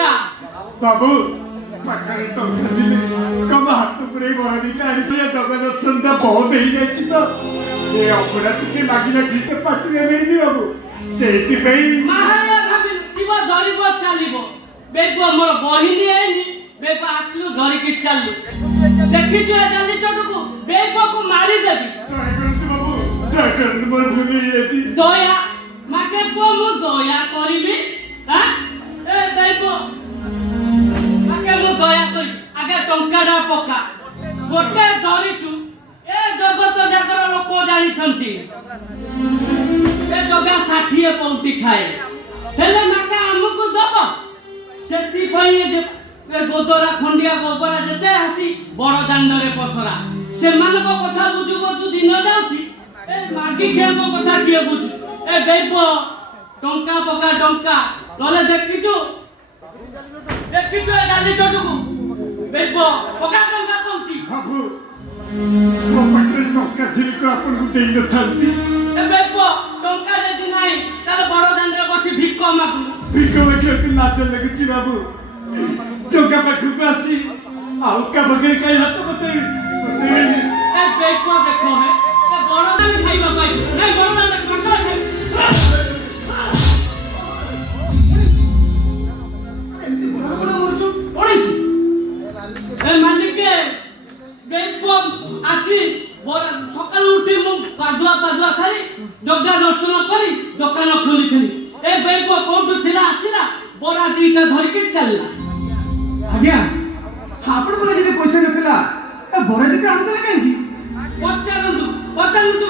ଟଙ୍କା बाबू पाखरे टंका दिले कम हाथ पुरे बरदीटा आनी जगह दर्शनटा बहुत हो जाए तो ये अपना टिके मागिला जिते पाटिले नहीं बाबू सेठी पई महाराजा भाभी जीव धरिब चलिब बेगो मोर बहिनी एनी बेगो आखलु धरि के चालू देखि जो जल्दी चटको बेगो को मारी देबी बाबू डॉक्टर मोर भूली जाती दया माके को मु दया करिबी हां ए बेगो माके मु दया करी आगे टंकाडा पका गोटे धरिछु ए जगत जाकर लोक जानि छंती ए जगह 60 पौटी खाए हेले माका हमकु दब सेति पई जे गोदरा खंडिया गोबरा जते हसी बड़ दांडरे पसरा सेमानक कथा बुझुब तू दिन जाउची ए मागी खेमो कथा किए बुझ ए बेबो टंका पका टंका तले देखिजु ए गाली टटुकु बेबो पका टंका कहूची बाबू मो पाखरे टंका दिल को अपन को देई न थांती ए बेबो टंका जदी नाही ताले बड़ दांडरे बसी भिक्क मागु भिको के नाच लगुची बाबू चौका पाखु आसी आउ का बगैर कई हाथ मते ए बेबो देखो हे ए बड़ दांड खाइबा पाई नाही बड़ दांड टंका खाइ मालिके बेबो आछि सकाल उठी मु पादुआ खाली जगह दर्शन करी दुकान खोली थी ए बेबो कोठु थिला आछिला बोरा दीटा धरि के चलला आज्ञा आपण को जे पैसा नथिला ए बोरा दीटा आनतले काहे की पचारंतु